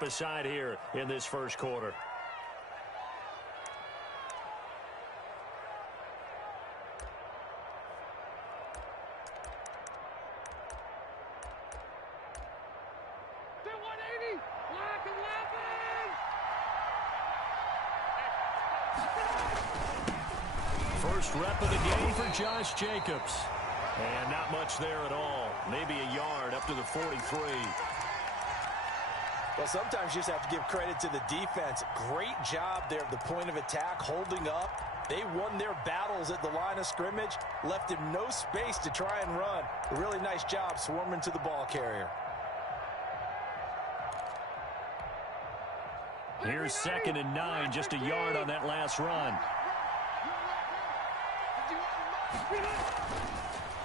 Aside here in this first quarter. First rep of the game for Josh Jacobs. And not much there at all. Maybe a yard up to the 43. Well, sometimes you just have to give credit to the defense. Great job there at the point of attack, holding up. They won their battles at the line of scrimmage, left him no space to try and run. A really nice job swarming to the ball carrier. Here's 2nd and 9, just a yard on that last run.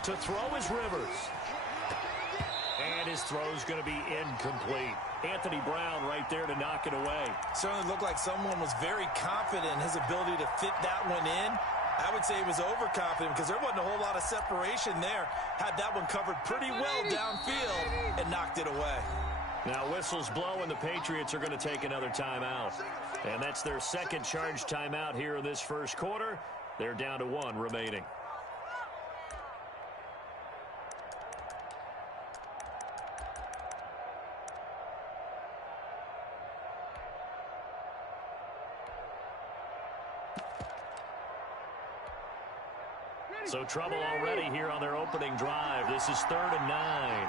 To throw is Rivers. And his throw's going to be incomplete. Anthony Brown right there to knock it away. Certainly looked like someone was very confident in his ability to fit that one in. I would say he was overconfident because there wasn't a whole lot of separation there. Had that one covered pretty well downfield and knocked it away. Now whistles blow and the Patriots are going to take another timeout. And that's their second charge timeout here in this first quarter. They're down to 1 remaining. So trouble already here on their opening drive. This is 3rd and 9.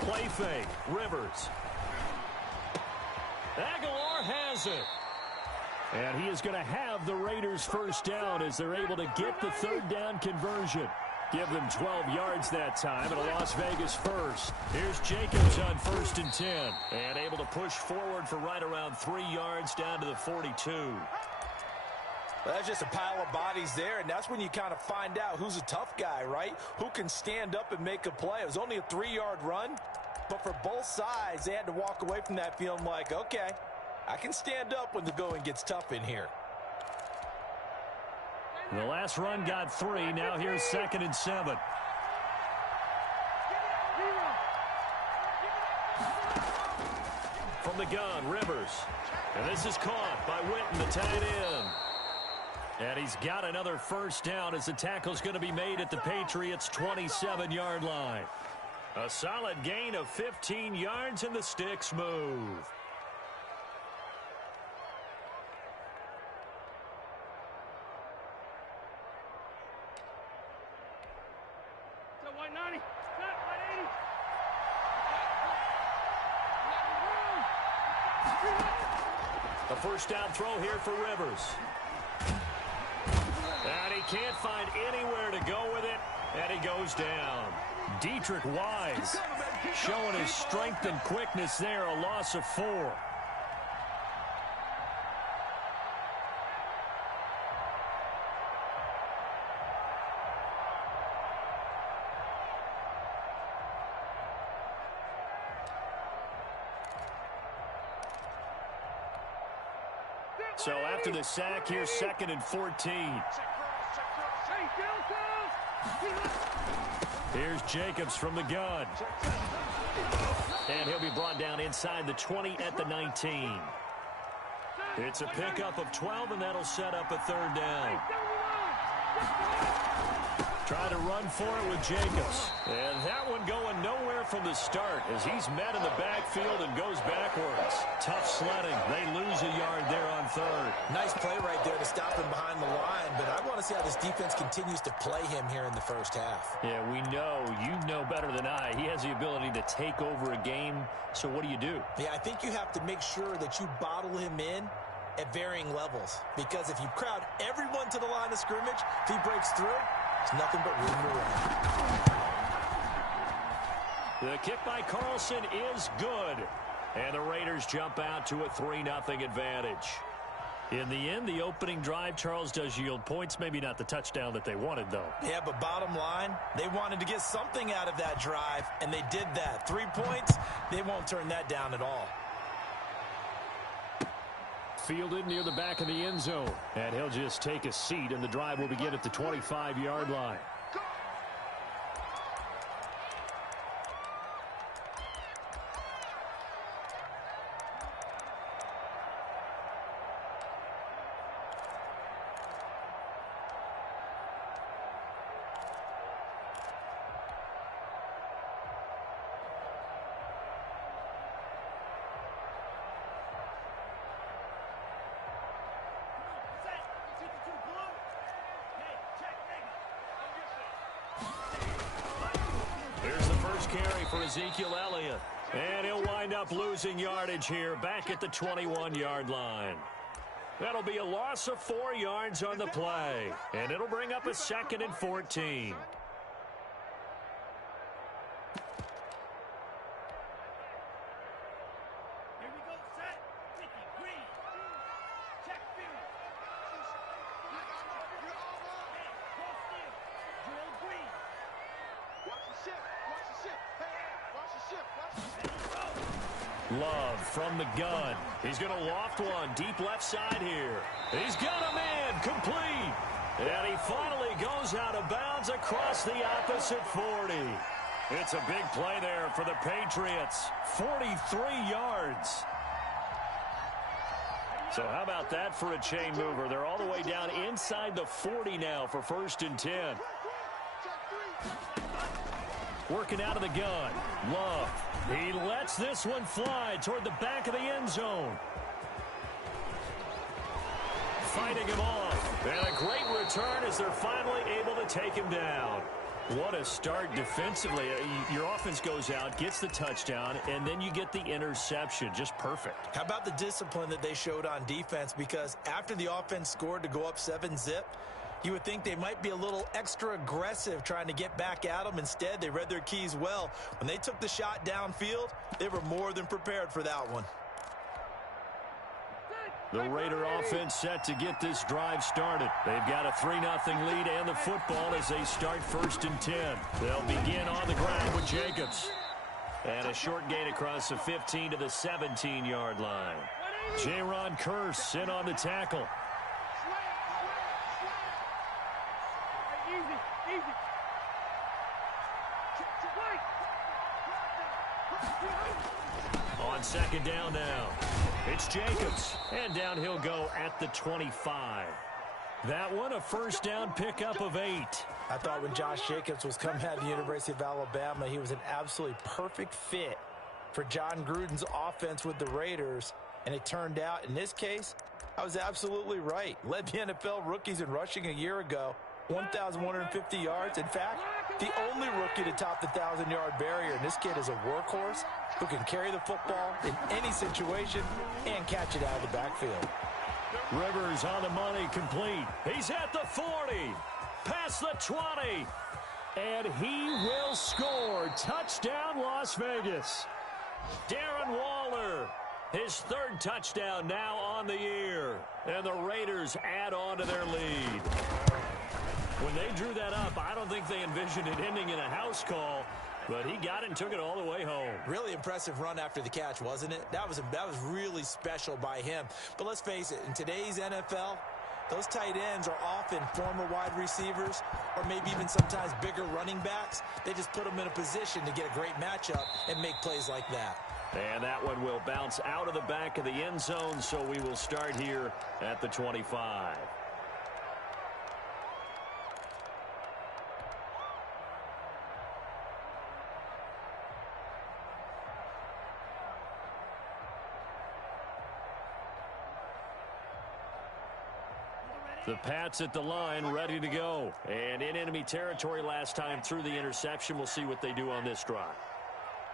Play fake. Rivers. Aguilar has it. And he is going to have the Raiders first down as they're able to get the 3rd down conversion. Give them 12 yards that time and a Las Vegas first. Here's Jacobs on 1st and 10. And able to push forward for right around 3 yards down to the 42. Well, that's just a pile of bodies there, and that's when you kind of find out who's a tough guy, right? Who can stand up and make a play. It was only a 3-yard run, but for both sides, they had to walk away from that feeling like, okay, I can stand up when the going gets tough in here. The last run got 3. Now here's 2nd and 7. From the gun, Rivers. And this is caught by Witten, the tight end. And he's got another first down as the tackle's going to be made at the Patriots' 27-yard line. A solid gain of 15 yards and the sticks move. A first down throw here for Rivers. And he can't find anywhere to go with it, and he goes down. Deatrich Wise showing his strength and quickness there, a loss of 4. So after the sack, here's 2nd and 14. Here's Jacobs from the gun. And he'll be brought down inside the 20 at the 19. It's a pickup of 12, and that'll set up a 3rd down. Try to run for it with Jacobs. And that one going nowhere from the start as he's met in the backfield and goes backwards. Tough sledding. They lose a yard there on 3rd. Nice play right there to stop him behind the line, but I want to see how this defense continues to play him here in the first half. Yeah, we know. You know better than I. He has the ability to take over a game, so what do you do? Yeah, I think you have to make sure that you bottle him in at varying levels, because if you crowd everyone to the line of scrimmage, if he breaks through, it's nothing but room to run. The kick by Carlson is good. And the Raiders jump out to a 3-0 advantage. In the end, the opening drive, Charles, does yield points. Maybe not the touchdown that they wanted, though. Yeah, but bottom line, they wanted to get something out of that drive, and they did that. 3 points, they won't turn that down at all. fielded near the back of the end zone. And he'll just take a seat, and the drive will begin at the 25-yard line. Here's the first carry for Ezekiel Elliott. And he'll wind up losing yardage here back at the 21-yard line. That'll be a loss of 4 yards on the play. And it'll bring up a 2nd and 14. Love from the gun. He's going to loft one deep left side here. He's got him in, complete. And he finally goes out of bounds across the opposite 40. It's a big play there for the Patriots. 43 yards. So how about that for a chain mover? They're all the way down inside the 40 now for 1st and 10. Working out of the gun. Love. He lets this one fly toward the back of the end zone. Fighting him off. And a great return as they're finally able to take him down. What a start defensively. Your offense goes out, gets the touchdown, and then you get the interception. Just perfect. How about the discipline that they showed on defense? Because after the offense scored to go up 7-zip, you would think they might be a little extra aggressive trying to get back at them. Instead, they read their keys well. When they took the shot downfield, they were more than prepared for that one. The Raider offense set to get this drive started. They've got a 3-0 lead and the football as they start 1st and 10. They'll begin on the ground with Jacobs. And a short gain across the 15 to the 17-yard line. Jaron Kearse in on the tackle. On 2nd down now. It's Jacobs. And down he'll go at the 25. That one a 1st down pickup of 8. I thought when Josh Jacobs was coming out of the University of Alabama, he was an absolutely perfect fit for John Gruden's offense with the Raiders. And it turned out, in this case, I was absolutely right. Led the NFL rookies in rushing a year ago. 1,150 yards. In fact, the only rookie to top the 1,000-yard barrier. And this kid is a workhorse who can carry the football in any situation and catch it out of the backfield. Rivers on the money, complete. He's at the 40, past the 20, and he will score. Touchdown, Las Vegas. Darren Waller, his 3rd touchdown now on the year, and the Raiders add on to their lead. When they drew that up, I don't think they envisioned it ending in a house call, but he got it and took it all the way home. Really impressive run after the catch, wasn't it? That was really special by him. But let's face it, in today's NFL, those tight ends are often former wide receivers or maybe even sometimes bigger running backs. They just put them in a position to get a great matchup and make plays like that. And that one will bounce out of the back of the end zone, so we will start here at the 25. The Pats at the line, ready to go. And in enemy territory last time through the interception. We'll see what they do on this drive.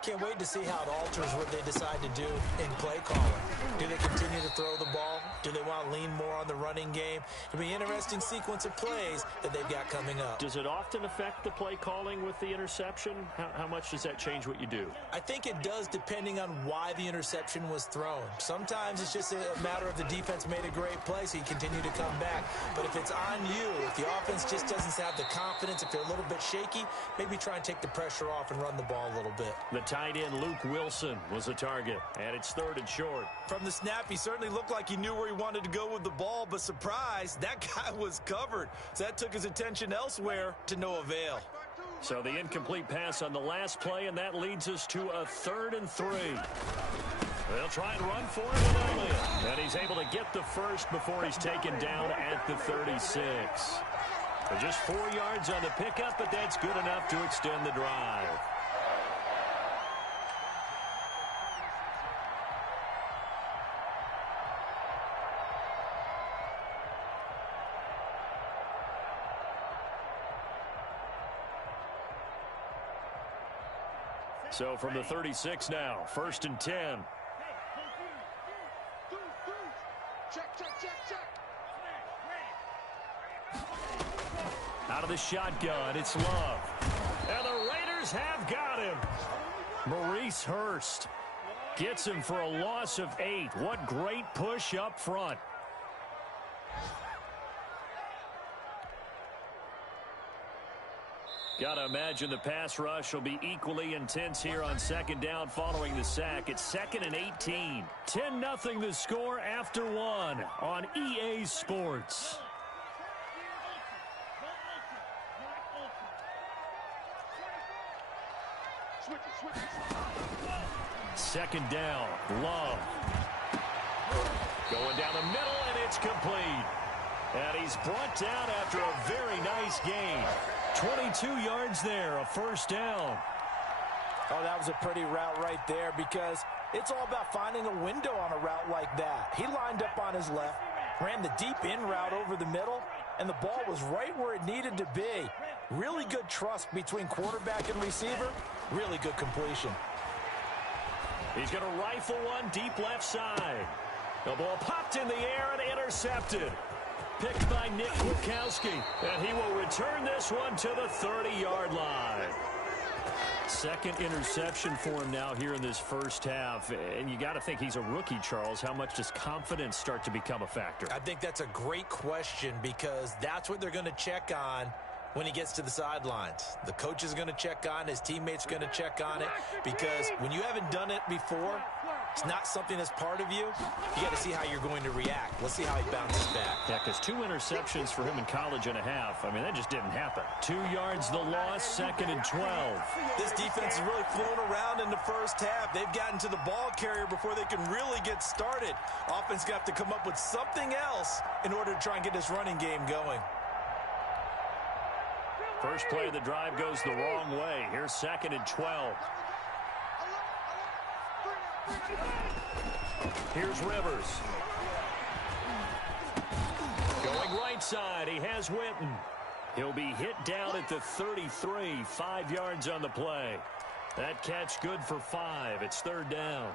Can't wait to see how it alters what they decide to do in play calling. Do they continue to throw the ball? Do they want to lean more on the running game? It'll be an interesting sequence of plays that they've got coming up. Does it often affect the play calling with the interception? How much does that change what you do? I think it does, depending on why the interception was thrown. Sometimes it's just a matter of the defense made a great play, so you continue to come back. But if it's on you, if the offense just doesn't have the confidence, if they're a little bit shaky, maybe try and take the pressure off and run the ball a little bit. The tight end Luke Wilson was the target, and it's 3rd and short. From From the snap, he certainly looked like he knew where he wanted to go with the ball, but surprise, that guy was covered. So that took his attention elsewhere to no avail. So the incomplete pass on the last play, and that leads us to a 3rd and 3. They'll try and run for it with Elliott. And he's able to get the first before he's taken down at the 36. But just 4 yards on the pickup, but that's good enough to extend the drive. So from the 36 now, 1st and 10. Out of the shotgun, it's Love. And the Raiders have got him. Maurice Hurst gets him for a loss of 8. What great push up front. Gotta imagine the pass rush will be equally intense here on 2nd down following the sack. It's 2nd and 18. 10-0 the score after 1 on EA Sports. Second down, Love. Going down the middle, and it's complete. And he's brought down after a very nice gain. 22 yards there, a 1st down. Oh, that was a pretty route right there because it's all about finding a window on a route like that. He lined up on his left, ran the deep in route over the middle, and the ball was right where it needed to be. Really good trust between quarterback and receiver. Really good completion. He's going to rifle one deep left side. The ball popped in the air and intercepted. Picked by Nick Kwiatkowski, and he will return this one to the 30-yard line. 2nd interception for him now here in this 1st half, and you got to think he's a rookie, Charles. How much does confidence start to become a factor? I think that's a great question because that's what they're going to check on when he gets to the sidelines. The coach is going to check on, his teammates are going to check on it, because when you haven't done it before, it's not something that's part of you. You got to see how you're going to react. Let's see how he bounces back. Yeah, because 2 interceptions for him in college and a half. I mean, that just didn't happen. 2 yards the loss, 2nd and 12. This defense has really flown around in the 1st half. They've gotten to the ball carrier before they can really get started. Offense got to come up with something else in order to try and get this running game going. First play of the drive goes the wrong way. Here's 2nd and 12. Here's Rivers. Going right side, he has Witten. He'll be hit down at the 33, 5 yards on the play. That catch good for 5. It's 3rd down.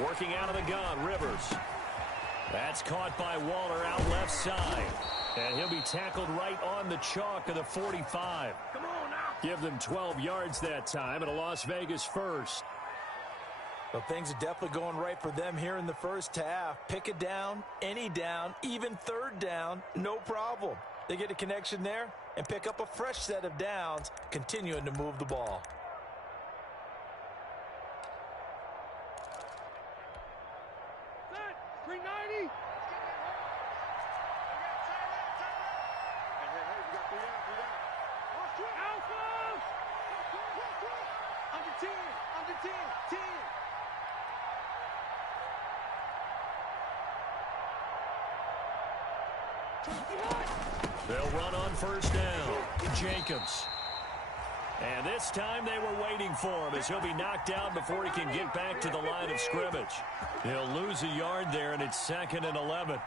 Working out of the gun, Rivers. That's caught by Waller out left side. And he'll be tackled right on the chalk of the 45. Give them 12 yards that time, and a Las Vegas 1st. Well, things are definitely going right for them here in the 1st half. Pick it down, any down, even 3rd down, no problem. They get a connection there and pick up a fresh set of downs, continuing to move the ball. They'll run on 1st down. Jacobs. And this time they were waiting for him as he'll be knocked down before he can get back to the line of scrimmage. He'll lose a yard there, and it's 2nd and 11.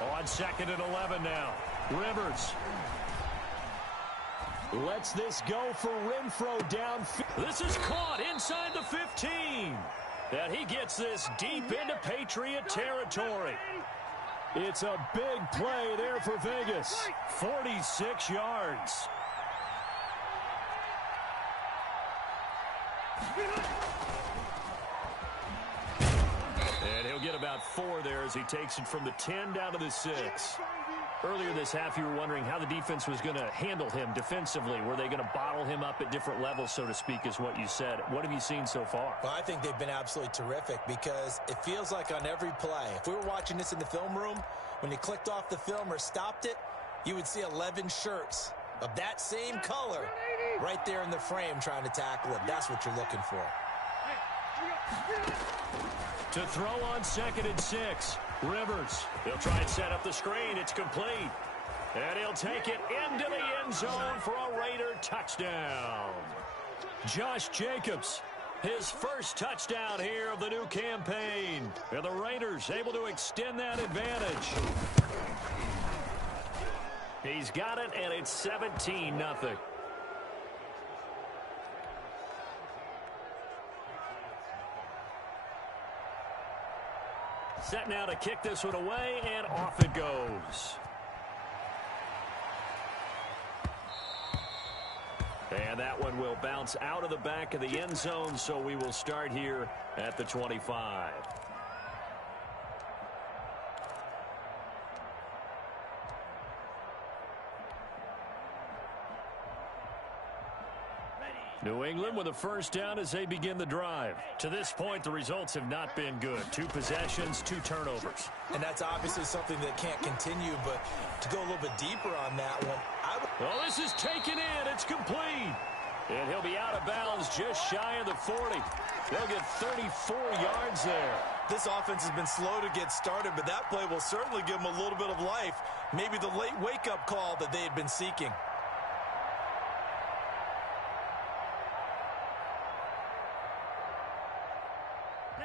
On 2nd and 11 now. Rivers. Lets this go for Renfrow downfield. This is caught inside the 15. And he gets this deep into Patriot territory. It's a big play there for Vegas. 46 yards. And he'll get about 4 there as he takes it from the 10 down to the 6. Earlier this half, you were wondering how the defense was going to handle him defensively. Were they going to bottle him up at different levels, so to speak, is what you said. What have you seen so far? Well, I think they've been absolutely terrific because it feels like on every play, if we were watching this in the film room, when you clicked off the film or stopped it, you would see 11 shirts of that same color right there in the frame trying to tackle it. That's what you're looking for. To throw on 2nd and 6. Rivers. He'll try and set up the screen. It's complete. And he'll take it into the end zone for a Raider touchdown. Josh Jacobs, his first touchdown here of the new campaign. And the Raiders able to extend that advantage. He's got it, and it's 17-0. Set now to kick this one away, and off it goes. And that one will bounce out of the back of the end zone, so we will start here at the 25. New England with a first down as they begin the drive. To this point, the results have not been good. 2 possessions, 2 turnovers. And that's obviously something that can't continue, but to go a little bit deeper on that one, well, this is taken in. It's complete. And he'll be out of bounds just shy of the 40. They'll get 34 yards there. This offense has been slow to get started, but that play will certainly give them a little bit of life. Maybe the late wake-up call that they had been seeking.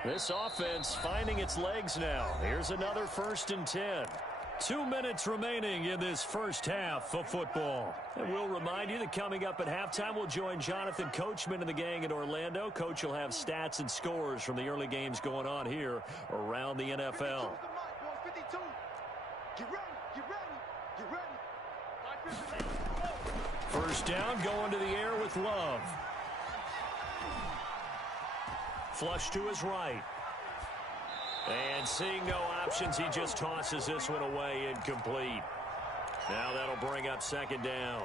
This offense finding its legs now. Here's another 1st and 10. 2 minutes remaining in this first half of football. And we'll remind you that coming up at halftime, we'll join Jonathan Coachman and the gang in Orlando. Coach will have stats and scores from the early games going on here around the NFL. First down, going to the air with Love. Flush to his right. And seeing no options, he just tosses this one away incomplete. Now that'll bring up 2nd down.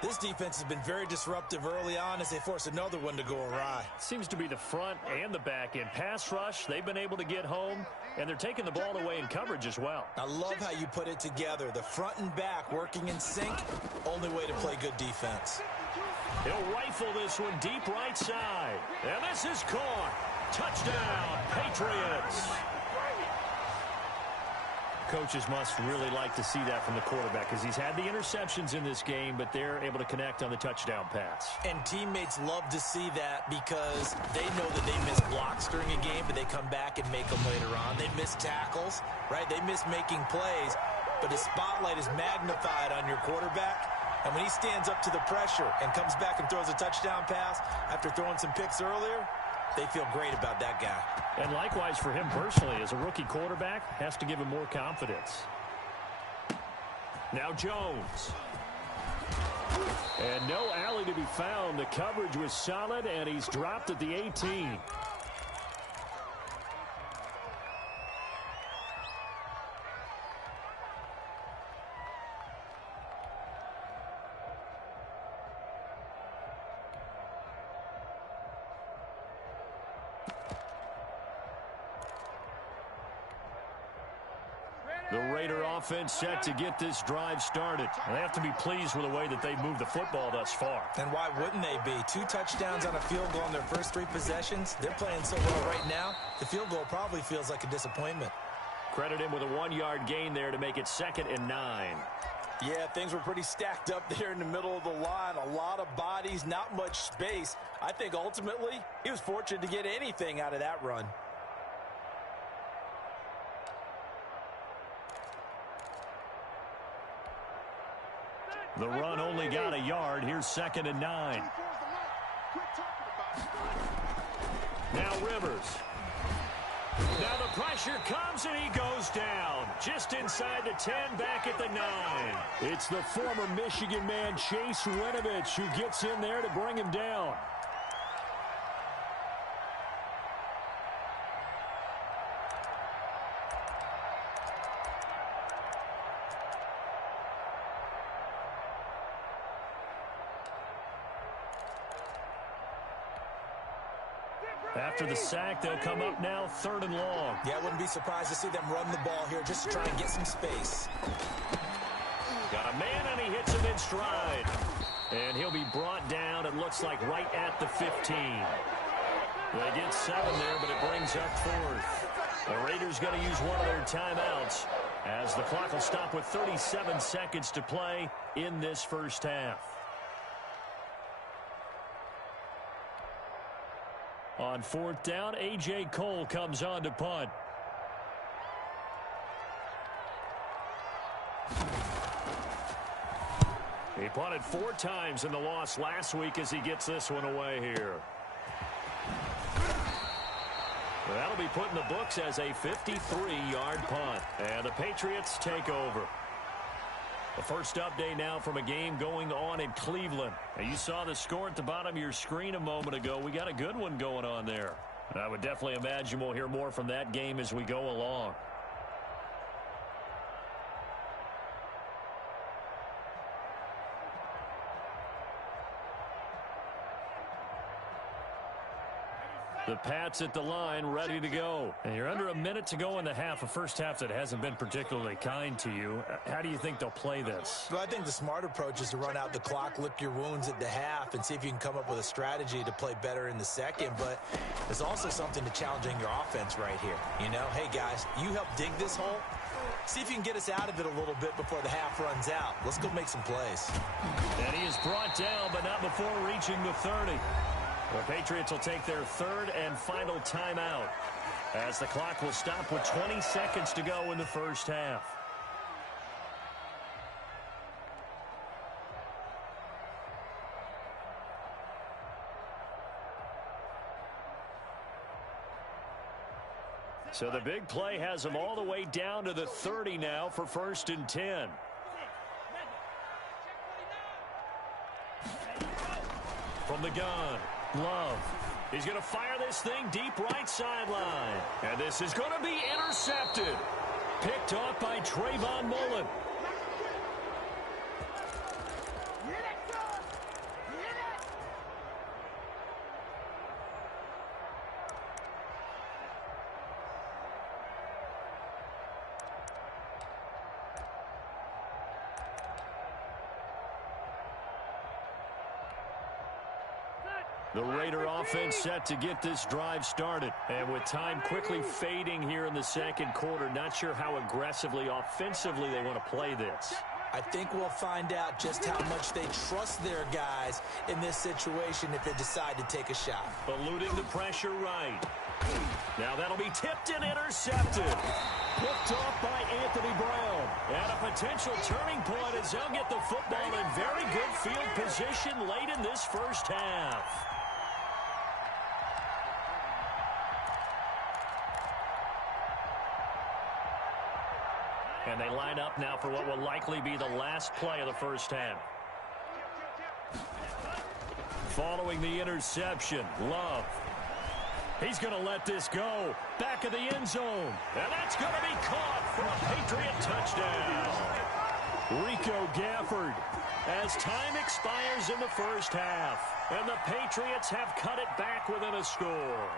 This defense has been very disruptive early on as they force another one to go awry. Seems to be the front and the back end. Pass rush, they've been able to get home, and they're taking the ball away in coverage as well. I love how you put it together. The front and back working in sync, only way to play good defense. He'll rifle this one deep right side. And this is caught. Touchdown, Patriots. Coaches must really like to see that from the quarterback because he's had the interceptions in this game, but they're able to connect on the touchdown pass. And teammates love to see that because they know that they miss blocks during a game, but they come back and make them later on. They miss tackles, right? They miss making plays, but the spotlight is magnified on your quarterback. And when he stands up to the pressure and comes back and throws a touchdown pass after throwing some picks earlier, they feel great about that guy. And likewise for him personally, as a rookie quarterback, has to give him more confidence. Now Jones. And no alley to be found. The coverage was solid, and he's dropped at the 18. The Raider offense set to get this drive started. They have to be pleased with the way that they've moved the football thus far. And why wouldn't they be? 2 touchdowns on a field goal in their first 3 possessions. They're playing so well right now, the field goal probably feels like a disappointment. Credit him with a 1-yard gain there to make it 2nd and 9. Yeah, things were pretty stacked up there in the middle of the line. A lot of bodies, not much space. I think ultimately he was fortunate to get anything out of that run. The run only got a yard. Here's 2nd and 9. Now Rivers. Now the pressure comes, and he goes down. Just inside the 10, back at the 9. It's the former Michigan man, Chase Winovich, who gets in there to bring him down. After the sack, they'll come up now 3rd and long. Yeah, I wouldn't be surprised to see them run the ball here just to try and get some space. Got a man, and he hits him in stride. And he'll be brought down, it looks like, right at the 15. They get 7 there, but it brings up 4th. The Raiders going to use one of their timeouts as the clock will stop with 37 seconds to play in this first half. On 4th down, A.J. Cole comes on to punt. He punted 4 times in the loss last week as he gets this one away here. That'll be put in the books as a 53-yard punt. And the Patriots take over. The first update now from a game going on in Cleveland. And you saw the score at the bottom of your screen a moment ago. We got a good one going on there. And I would definitely imagine we'll hear more from that game as we go along. The Pats at the line, ready to go. And you're under a minute to go in the half, a first half that hasn't been particularly kind to you. How do you think they'll play this? Well, I think the smart approach is to run out the clock, lick your wounds at the half, and see if you can come up with a strategy to play better in the second. But there's also something to challenging your offense right here. You know, hey, guys, you help dig this hole. See if you can get us out of it a little bit before the half runs out. Let's go make some plays. And he is brought down, but not before reaching the 30. The Patriots will take their 3rd and final timeout as the clock will stop with 20 seconds to go in the first half. So the big play has them all the way down to the 30 now for 1st and 10. From the gun. Love. He's going to fire this thing deep right sideline. And this is going to be intercepted. Picked off by Trayvon Mullen. The Raider offense set to get this drive started. And with time quickly fading here in the second quarter, not sure how aggressively, offensively they want to play this. I think we'll find out just how much they trust their guys in this situation if they decide to take a shot. Eluding the pressure right. Now that'll be tipped and intercepted. Picked off by Anthony Brown. And a potential turning point as they'll get the football in very good field position late in this first half. And they line up now for what will likely be the last play of the first half. Following the interception, Love. He's going to let this go. Back of the end zone. And that's going to be caught for a Patriot touchdown. Rico Gafford. As time expires in the first half. And the Patriots have cut it back within a score.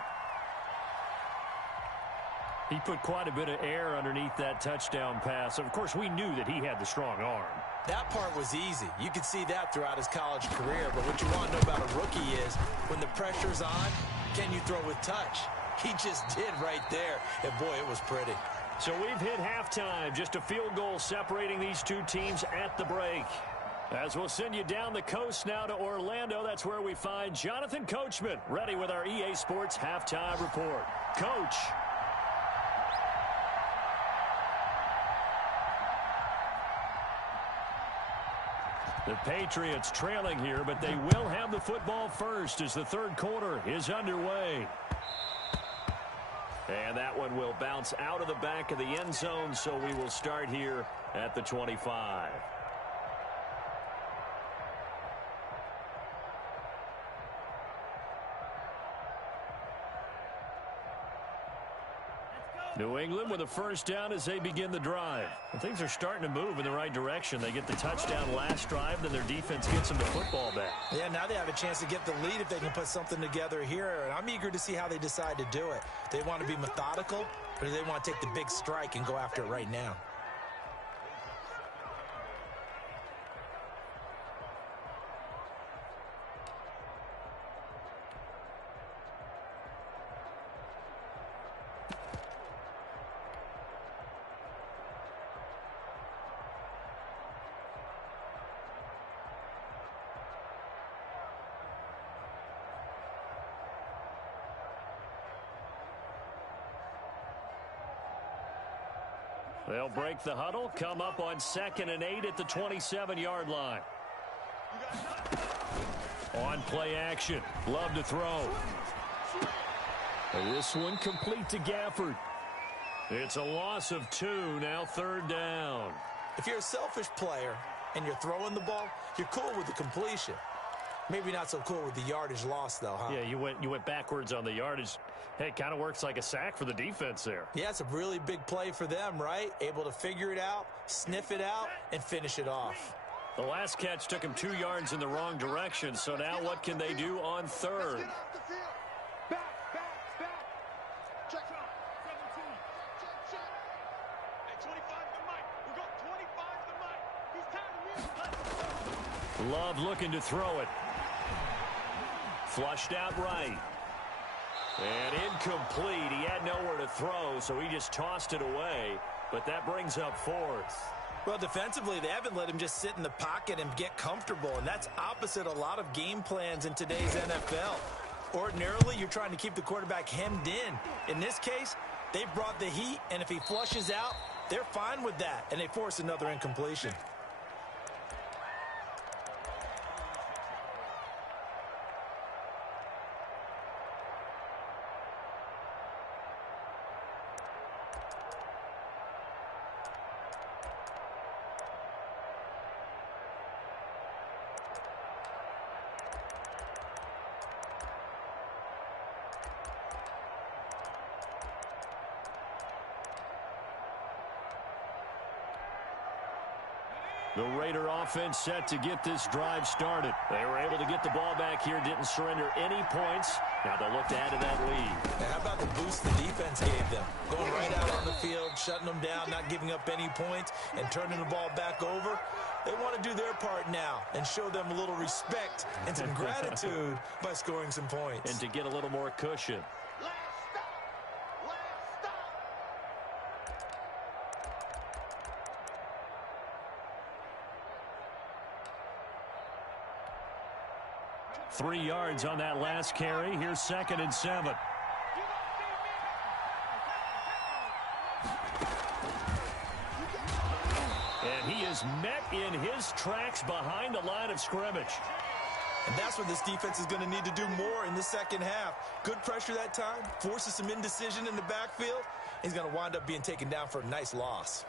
He put quite a bit of air underneath that touchdown pass. Of course, we knew that he had the strong arm. That part was easy. You could see that throughout his college career. But what you want to know about a rookie is when the pressure's on, can you throw with touch? He just did right there. And, boy, it was pretty. So we've hit halftime. Just a field goal separating these two teams at the break. As we'll send you down the coast now to Orlando, that's where we find Jonathan Coachman, ready with our EA Sports Halftime Report. Coach. The Patriots trailing here, but they will have the football first as the third quarter is underway. And that one will bounce out of the back of the end zone, so we will start here at the 25. New England with a first down as they begin the drive. And things are starting to move in the right direction. They get the touchdown last drive, then their defense gets them the football back. Yeah, now they have a chance to get the lead if they can put something together here. And I'm eager to see how they decide to do it. They want to be methodical, or do they want to take the big strike and go after it right now? They'll break the huddle, come up on 2nd and 8 at the 27-yard line. On play action, Love to throw. And this one complete to Gafford. It's a loss of 2, now 3rd down. If you're a selfish player and you're throwing the ball, you're cool with the completion. Maybe not so cool with the yardage loss, though, huh? Yeah, you went backwards on the yardage. Hey, it kind of works like a sack for the defense there. Yeah, it's a really big play for them, right? Able to figure it out, sniff it out, and finish it off. The last catch took him 2 yards in the wrong direction, so now what can they do on 3rd? Love looking to throw it. Flushed out right. And incomplete. He had nowhere to throw, so he just tossed it away. But that brings up 4th. Well, defensively, they haven't let him just sit in the pocket and get comfortable, and that's opposite a lot of game plans in today's NFL. Ordinarily, you're trying to keep the quarterback hemmed in. In this case, they've brought the heat, and if he flushes out, they're fine with that, and they force another incompletion. The Raider offense set to get this drive started. They were able to get the ball back here, didn't surrender any points. Now they'll look to add to that lead. Now, how about the boost the defense gave them? Going right out on the field, shutting them down, not giving up any points, and turning the ball back over. They want to do their part now and show them a little respect and some gratitude by scoring some points. And to get a little more cushion. 3 yards on that last carry. Here's 2nd and 7. And he is met in his tracks behind the line of scrimmage. And that's what this defense is going to need to do more in the second half. Good pressure that time, forces some indecision in the backfield. He's going to wind up being taken down for a nice loss.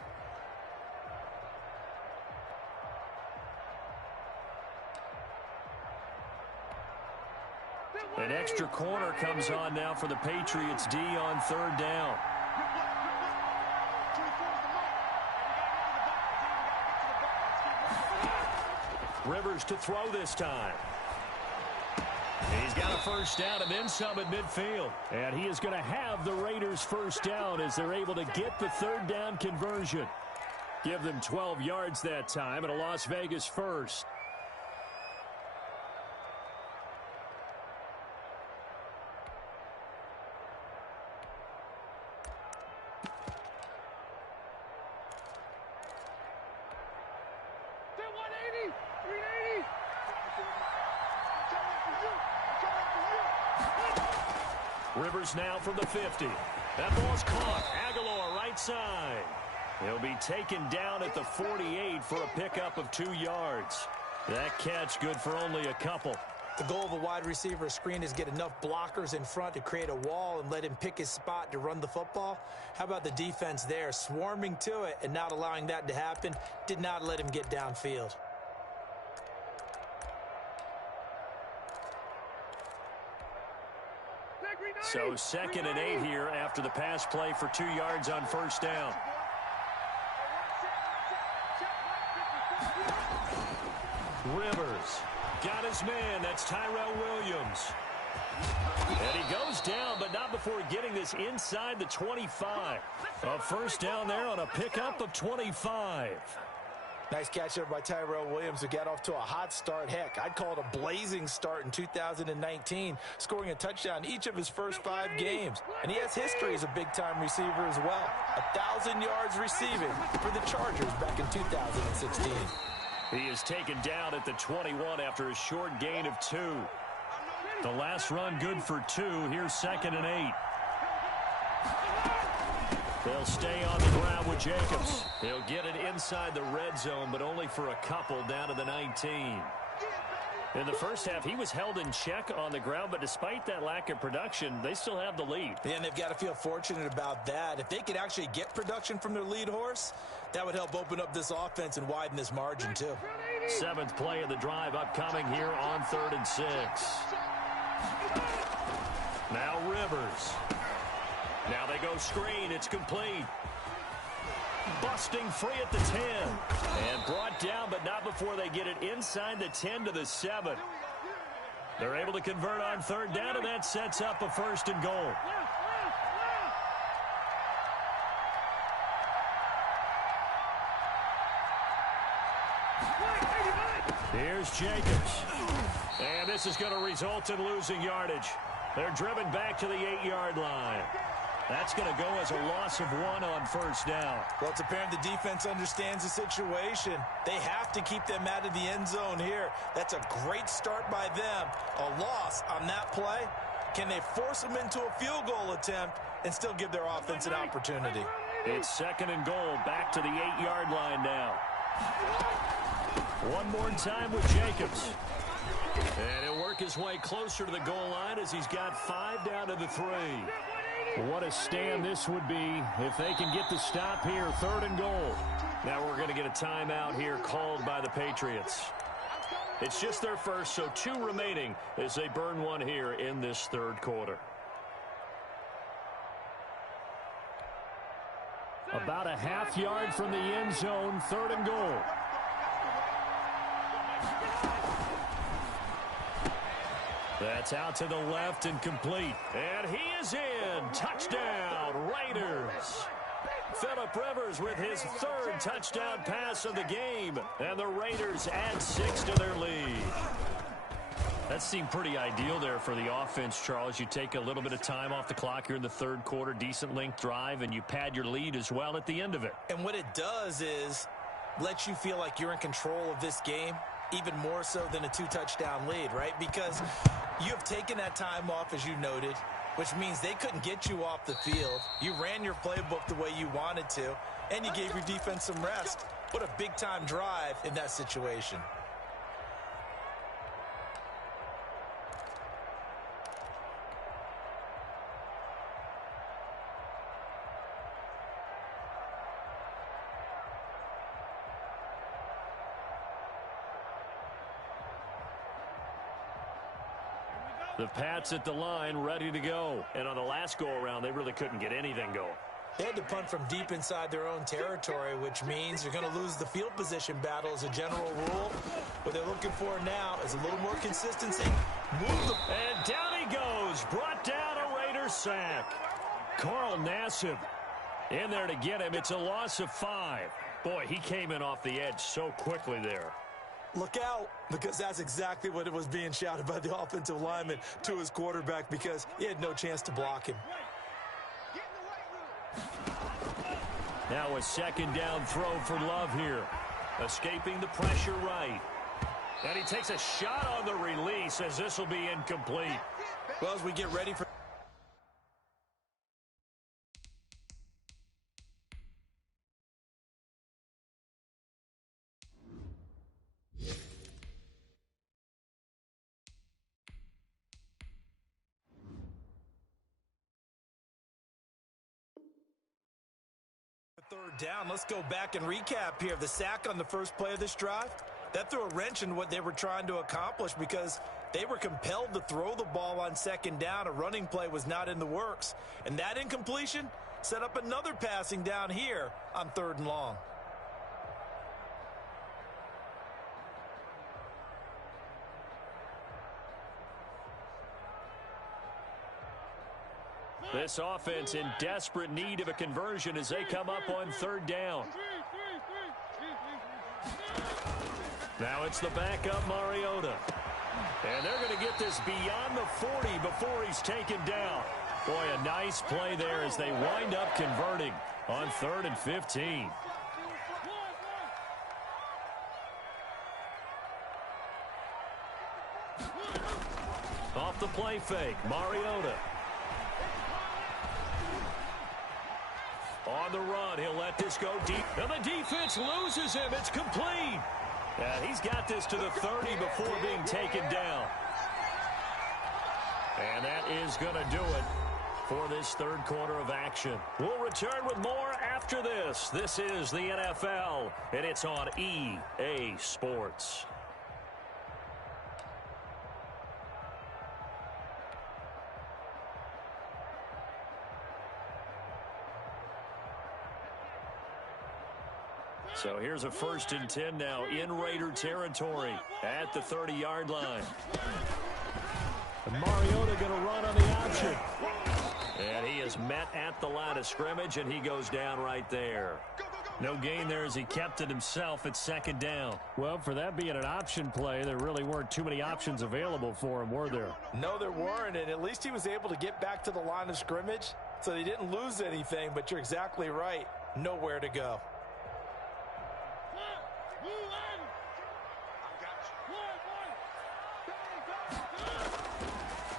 An extra corner comes on now for the Patriots D on 3rd down. Rivers to throw this time. He's got a first down and then some at midfield. And he is going to have the Raiders first down as they're able to get the 3rd down conversion. Give them 12 yards that time and a Las Vegas first. Rivers now from the 50. That ball's caught. Aguilar right side. He'll be taken down at the 48 for a pickup of 2 yards. That catch good for only a couple. The goal of a wide receiver screen is get enough blockers in front to create a wall and let him pick his spot to run the football. How about the defense there, swarming to it and not allowing that to happen? Did not let him get downfield. So 2nd and 8 here after the pass play for 2 yards on first down. Rivers got his man. That's Tyrell Williams. And he goes down, but not before getting this inside the 25. A first down there on a pickup of 25. Nice catch there by Tyrell Williams, who got off to a hot start. Heck, I'd call it a blazing start in 2019, scoring a touchdown each of his first 5 games. And he has history as a big-time receiver as well. 1,000 yards receiving for the Chargers back in 2016. He is taken down at the 21 after a short gain of 2. The last run good for 2. Here's 2nd and 8. They'll stay on the ground with Jacobs. He'll get it inside the red zone, but only for a couple down to the 19. In the first half, he was held in check on the ground, but despite that lack of production, they still have the lead. Yeah, and they've got to feel fortunate about that. If they could actually get production from their lead horse, that would help open up this offense and widen this margin, too. 7th play of the drive upcoming here on 3rd and 6. Now Rivers. Now they go screen. It's complete. Busting free at the 10. And brought down, but not before they get it inside the 10 to the 7. They're able to convert on 3rd down, and that sets up a 1st and goal. Here's Jacobs. And this is going to result in losing yardage. They're driven back to the 8-yard line. That's going to go as a loss of 1 on 1st down. Well, it's apparent the defense understands the situation. They have to keep them out of the end zone here. That's a great start by them. A loss on that play. Can they force them into a field goal attempt and still give their offense an opportunity? It's 2nd and goal, back to the 8-yard line now. One more time with Jacobs. And he'll work his way closer to the goal line as he's got 5 down to the 3. What a stand this would be if they can get the stop here. 3rd and goal. Now we're going to get a timeout here called by the Patriots. It's just their first, so 2 remaining as they burn 1 here in this 3rd quarter. About a half yard from the end zone, 3rd and goal. That's out to the left and complete. And he is in. Touchdown, Raiders. Phillip Rivers with his 3rd touchdown pass of the game. And the Raiders add 6 to their lead. That seemed pretty ideal there for the offense, Charles. You take a little bit of time off the clock here in the 3rd quarter, decent length drive, and you pad your lead as well at the end of it. And what it does is let you feel like you're in control of this game, even more so than a 2-touchdown lead, right? Because you have taken that time off, as you noted, which means they couldn't get you off the field. You ran your playbook the way you wanted to, and you gave your defense some rest. What a big-time drive in that situation. The Pats at the line, ready to go. And on the last go-around, they really couldn't get anything going. They had to punt from deep inside their own territory, which means you're going to lose the field position battle as a general rule. What they're looking for now is a little more consistency. And down he goes. Brought down a Raiders sack. Carl Nassib in there to get him. It's a loss of 5. Boy, he came in off the edge so quickly there. Look out, because that's exactly what it was being shouted by the offensive lineman to his quarterback, because he had no chance to block him. Now a 2nd down throw for Love here. Escaping the pressure right. And he takes a shot on the release as this will be incomplete. Well, as we get ready for third down. Let's go back and recap here. The sack on the first play of this drive, that threw a wrench in what they were trying to accomplish because they were compelled to throw the ball on second down. A running play was not in the works. And that incompletion set up another passing down here on third and long. This offense in desperate need of a conversion as they come up on third down. Now it's the backup Mariota. And they're going to get this beyond the 40 before he's taken down. Boy, a nice play there as they wind up converting on 3rd and 15. Off the play fake, Mariota. On the run, he'll let this go deep. And the defense loses him. It's complete. And he's got this to the 30 before being taken down. And that is going to do it for this third quarter of action. We'll return with more after this. This is the NFL, and it's on EA Sports. So here's a 1st and 10 now in Raider territory at the 30-yard line. And Mariota going to run on the option. And he is met at the line of scrimmage, and he goes down right there. No gain there as he kept it himself at 2nd down. Well, for that being an option play, there really weren't too many options available for him, were there? No, there weren't, and at least he was able to get back to the line of scrimmage, so they didn't lose anything, but you're exactly right. Nowhere to go.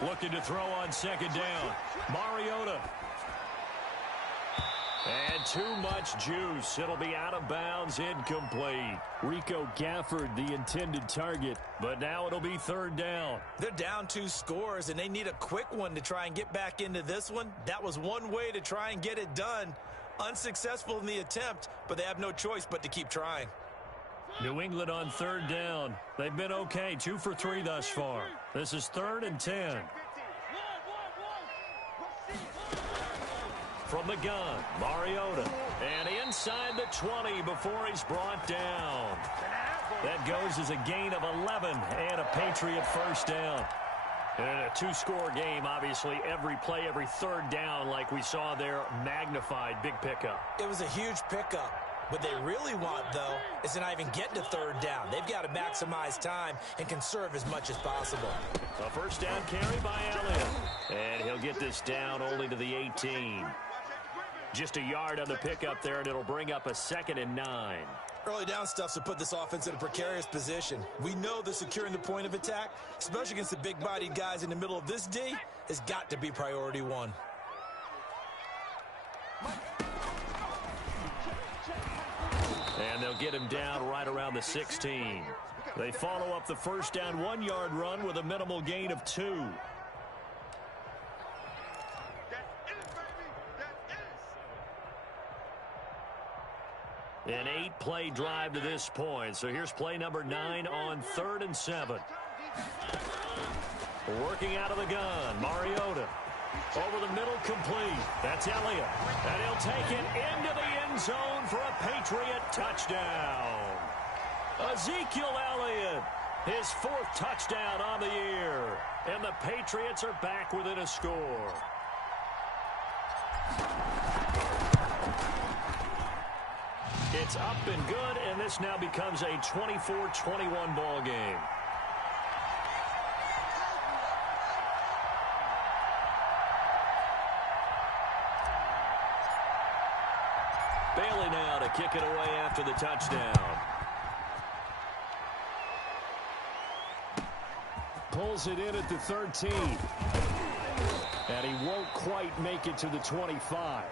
Looking to throw on 2nd down. Mariota. And too much juice. It'll be out of bounds, incomplete. Rico Gafford, the intended target, but now it'll be 3rd down. They're down 2 scores, and they need a quick one to try and get back into this one. That was one way to try and get it done. Unsuccessful in the attempt, but they have no choice but to keep trying. New England on 3rd down. They've been okay, 2 for 3 thus far. This is 3rd and 10. From the gun, Mariota. And inside the 20 before he's brought down. That goes as a gain of 11 and a Patriot 1st down. And in a 2-score game, obviously, every play, every 3rd down, like we saw there, magnified, big pickup. It was a huge pickup. What they really want, though, is to not even get to 3rd down. They've got to maximize time and conserve as much as possible. A 1st down carry by Elliott. And he'll get this down only to the 18. Just a yard on the pickup there, and it'll bring up a 2nd and 9. Early down stuff's to put this offense in a precarious position. We know that securing the point of attack, especially against the big-bodied guys in the middle of this D, has got to be priority 1. And they'll get him down right around the 16. They follow up the 1st down 1-yard run with a minimal gain of 2. An 8-play drive to this point. So here's play number 9 on 3rd and 7. Working out of the gun, Mariota. Over the middle, complete. That's Elliott. And he'll take it into the end zone for a Patriot touchdown. Ezekiel Elliott, his 4th touchdown on the year. And the Patriots are back within a score. It's up and good, and this now becomes a 24-21 ball game. Bailey now to kick it away after the touchdown. Pulls it in at the 13. And he won't quite make it to the 25.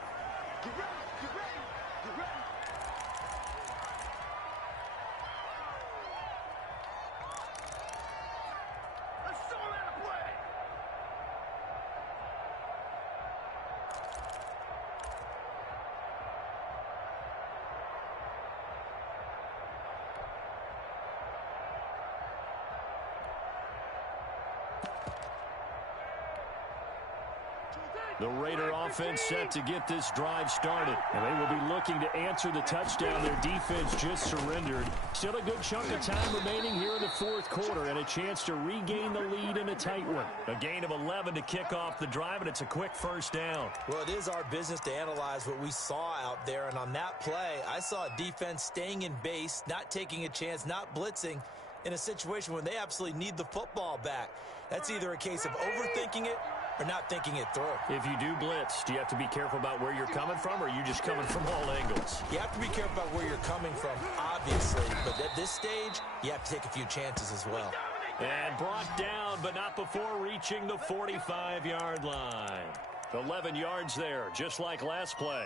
The Raider offense set to get this drive started. And they will be looking to answer the touchdown their defense just surrendered. Still a good chunk of time remaining here in the fourth quarter and a chance to regain the lead in a tight one. A gain of 11 to kick off the drive, and it's a quick first down. Well, it is our business to analyze what we saw out there. And on that play, I saw a defense staying in base, not taking a chance, not blitzing in a situation when they absolutely need the football back. That's either a case of overthinking it or not thinking it through. If you do blitz, do you have to be careful about where you're coming from, or are you just coming from all angles? You have to be careful about where you're coming from, obviously. But at this stage, you have to take a few chances as well. And brought down, but not before reaching the 45-yard line. 11 yards there, just like last play.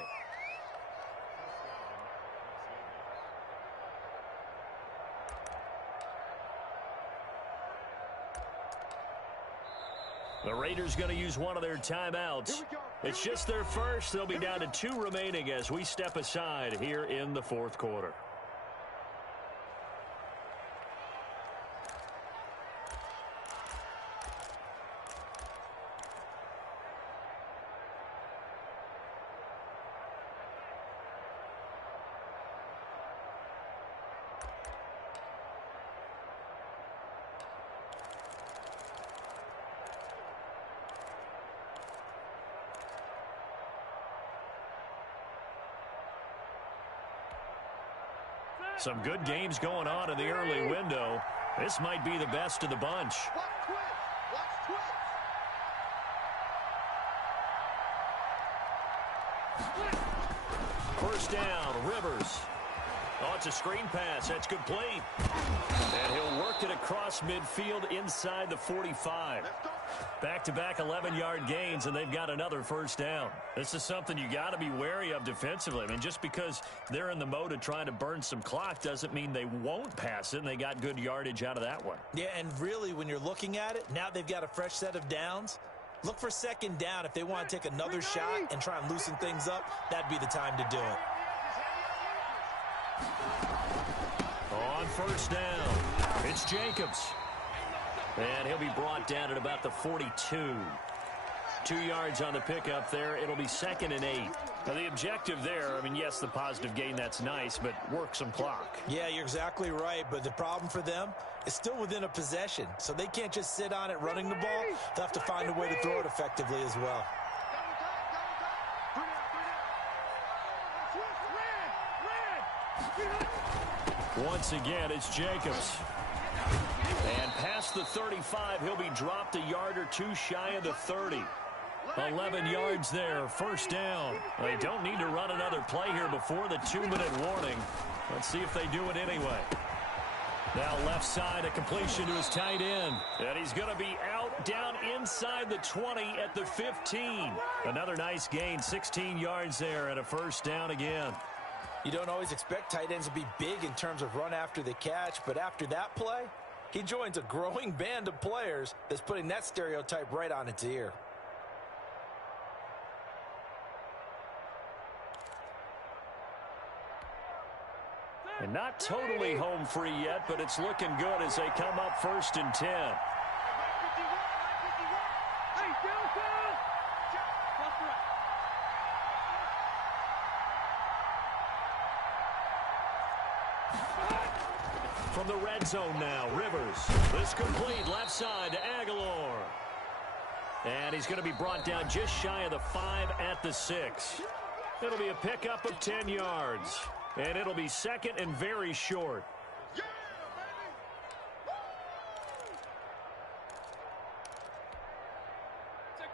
The Raiders going to use one of their timeouts. It's just their first. They'll be down to 2 remaining as we step aside here in the fourth quarter. Some good games going on in the early window. This might be the best of the bunch. First down, Rivers. Oh, it's a screen pass. That's complete. And he'll work it across midfield inside the 45. Back-to-back 11-yard gains, and they've got another first down. This is something you got to be wary of defensively. I mean, just because they're in the mode of trying to burn some clock doesn't mean they won't pass it, and they got good yardage out of that one. Yeah, and really, when you're looking at it, now they've got a fresh set of downs. Look for second down. If they want to take another shot and try and loosen things up, that'd be the time to do it. On first down, it's Jacobs. And he'll be brought down at about the 42. 2 yards on the pickup there. It'll be 2nd and 8. Now, the objective there, I mean, yes, the positive gain, that's nice, but work some clock. Yeah, you're exactly right, but the problem for them is still within a possession, so they can't just sit on it running the ball. They'll have to find a way to throw it effectively as well. Once again, it's Jacobs. And past the 35, he'll be dropped a yard or two shy of the 30. 11 yards there, first down. They don't need to run another play here before the 2-minute warning. Let's see if they do it anyway. Now left side, a completion to his tight end. And he's going to be out down inside the 20 at the 15. Another nice gain, 16 yards there and a first down again. You don't always expect tight ends to be big in terms of run after the catch, but after that play, he joins a growing band of players that's putting that stereotype right on its ear. And not totally home free yet, but it's looking good as they come up 1st and 10. From the red zone now, Rivers. This complete left side to Aguilar. And he's going to be brought down just shy of the 5 at the 6. It'll be a pickup of 10 yards. And it'll be 2nd and very short.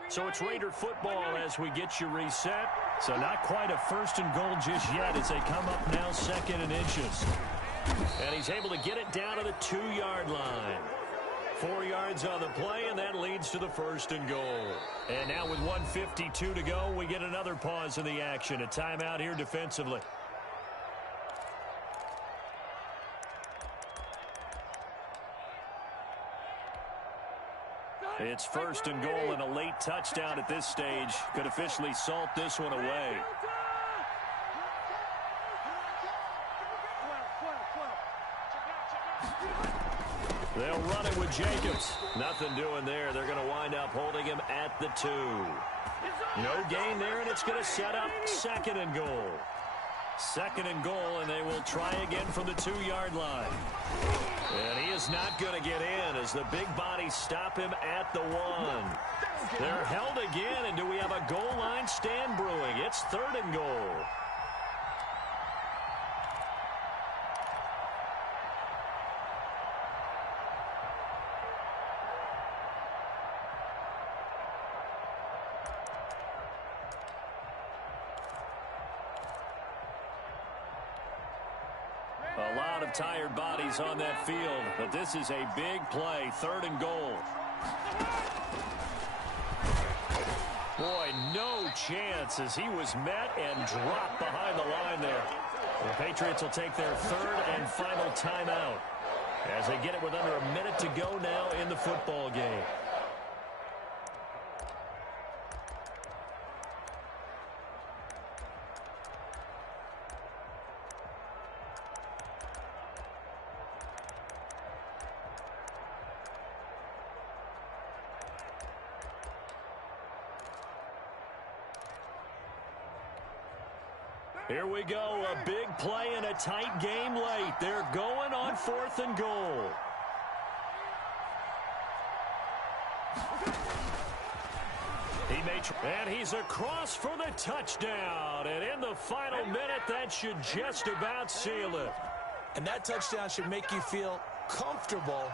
So it's Raider football as we get you reset. So not quite a 1st and goal just yet as they come up now 2nd and inches. And he's able to get it down to the 2-yard line. 4 yards on the play, and that leads to the 1st and goal. And now with 1:52 to go, we get another pause in the action. A timeout here defensively. It's 1st and goal, and a late touchdown at this stage could officially salt this one away. They'll run it with Jacobs. Nothing doing there. They're going to wind up holding him at the 2. No gain there, and it's going to set up 2nd and goal. 2nd and goal, and they will try again from the 2-yard line. And he is not going to get in as the big bodies stop him at the 1. They're held again, and do we have a goal line stand brewing? It's 3rd and goal. A lot of tired bodies on that field, but this is a big play. 3rd and goal. Boy, no chance as he was met and dropped behind the line there. The Patriots will take their 3rd and final timeout as they get it with under a minute to go now in the football game. Here we go, a big play in a tight game late. They're going on 4th and goal. And he's across for the touchdown. And in the final minute, that should just about seal it. And that touchdown should make you feel comfortable.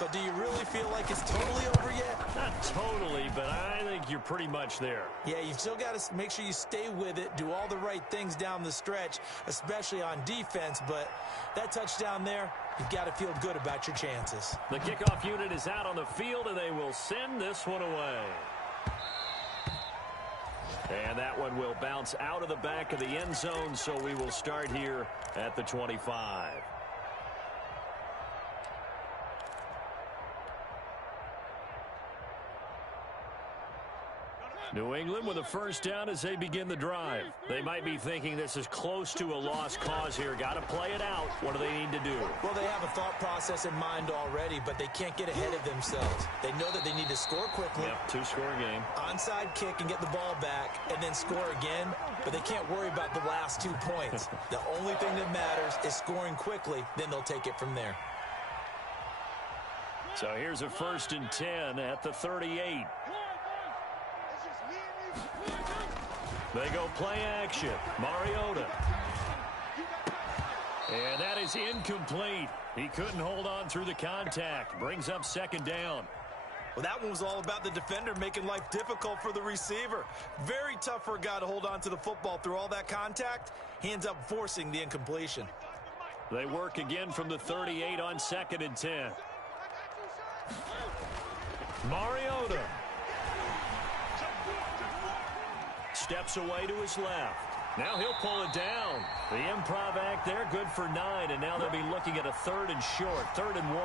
But do you really feel like it's totally over yet? Not totally, but I think you're pretty much there. Yeah, you've still got to make sure you stay with it, do all the right things down the stretch, especially on defense. But that touchdown there, you've got to feel good about your chances. The kickoff unit is out on the field, and they will send this one away. And that one will bounce out of the back of the end zone, so we will start here at the 25. New England with a first down as they begin the drive. They might be thinking this is close to a lost cause here. Got to play it out. What do they need to do? Well, they have a thought process in mind already, but they can't get ahead of themselves. They know that they need to score quickly. Yep, 2-score game. Onside kick and get the ball back and then score again, but they can't worry about the last 2 points. The only thing that matters is scoring quickly, then they'll take it from there. So here's a 1st and 10 at the 38. They go play action. Mariota. And that is incomplete. He couldn't hold on through the contact. Brings up 2nd down. Well, that one was all about the defender making life difficult for the receiver. Very tough for a guy to hold on to the football through all that contact. He ends up forcing the incompletion. They work again from the 38 on 2nd and 10. Mariota. Steps away to his left. Now he'll pull it down. The improv act there, good for 9, and now they'll be looking at a 3rd and short, 3rd and 1.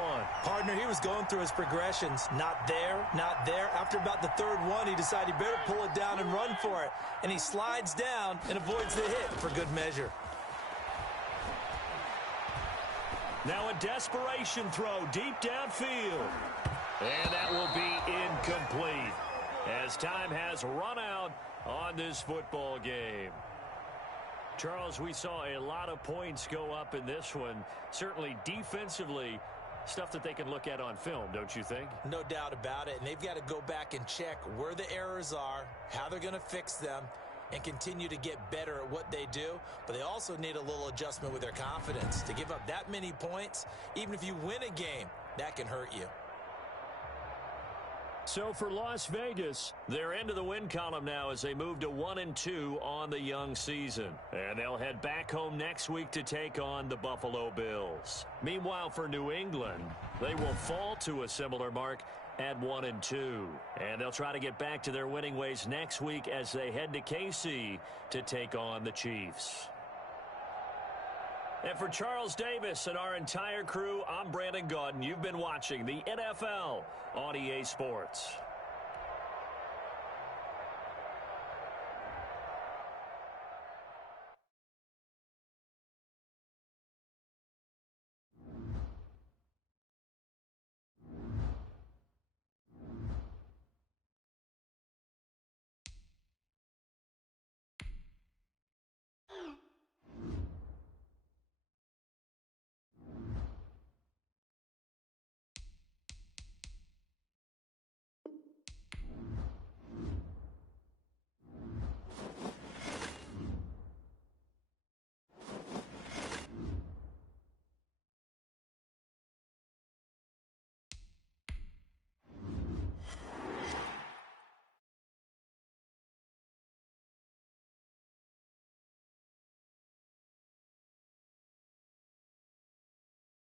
Partner, he was going through his progressions. Not there, not there. After about the 3rd one, he decided he better pull it down and run for it. And he slides down and avoids the hit for good measure. Now a desperation throw deep downfield. And that will be incomplete as time has run out on this football game. Charles, we saw a lot of points go up in this one. Certainly defensively, stuff that they can look at on film, don't you think? No doubt about it. And they've got to go back and check where the errors are, how they're going to fix them, and continue to get better at what they do. But they also need a little adjustment with their confidence. To give up that many points, even if you win a game, that can hurt you. So for Las Vegas, they're into the win column now as they move to 1-2 on the young season. And they'll head back home next week to take on the Buffalo Bills. Meanwhile, for New England, they will fall to a similar mark at 1-2. And they'll try to get back to their winning ways next week as they head to KC to take on the Chiefs. And for Charles Davis and our entire crew, I'm Brandon Gaudin. You've been watching the NFL on EA Sports.